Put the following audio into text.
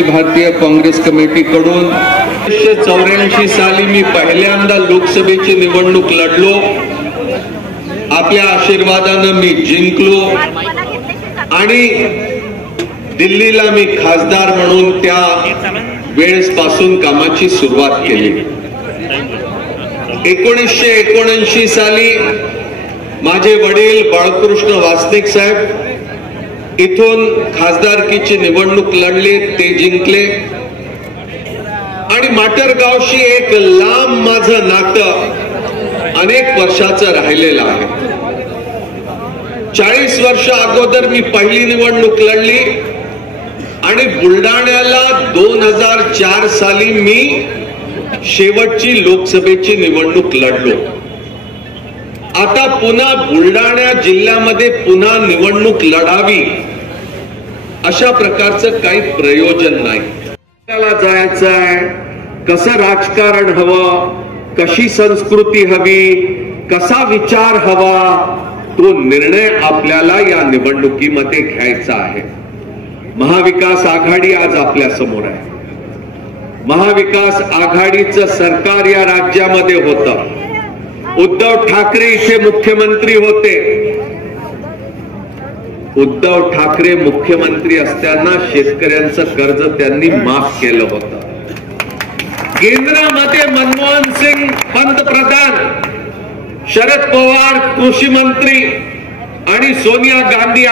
अखिल भारतीय काँग्रेस कमिटीकडून 1984 साली मी पहिल्यांदा लोकसभेची निवडणूक लढलो। आपल्या आशीर्वादाने मी जिंकलो आणि दिल्लीला मी खासदार म्हणून त्या वेळेपासून कामाची सुरुवात केली। 1979 साली माझे वडील बाळकृष्ण वासनिक साहेब इथून खासदारकीची निवडणूक लढले, ते जिंकले आणि माटरगावशी एक लांब माझं नातं अनेक वर्षाचं राहिलेलं आहे। 40 वर्ष अगोदर मी पहिली निवडणूक लढली आणि बुलढाण्याला 2004 साली मी शेवटची लोकसभेची निवडणूक लढलो। आता पुन्हा बुलढाणा जिल्ह्यामध्ये पुन्हा निवडणूक लढावी अशा प्रकारचं काही प्रयोजन नाही। आपल्याला जायचं आहे, कसं राजकारण हवं, कशी संस्कृती हवी, कसा विचार हवा, तो निर्णय आपल्याला या निवडणुकीमध्ये घ्यायचा आहे। महाविकास आघाडी आज आपल्या समोर आहे। महाविकास आघाडीचं सरकार या राज्यामध्ये होतं। उद्धव ठाकरे इथे मुख्यमंत्री होते। उद्धव ठाकरे मुख्यमंत्री असताना शेतकऱ्यांचं कर्ज त्यांनी माफ केलं होतं। केंद्रामध्ये मनमोहन सिंग पंतप्रधान, शरद पवार कृषी मंत्री आणि सोनिया गांधी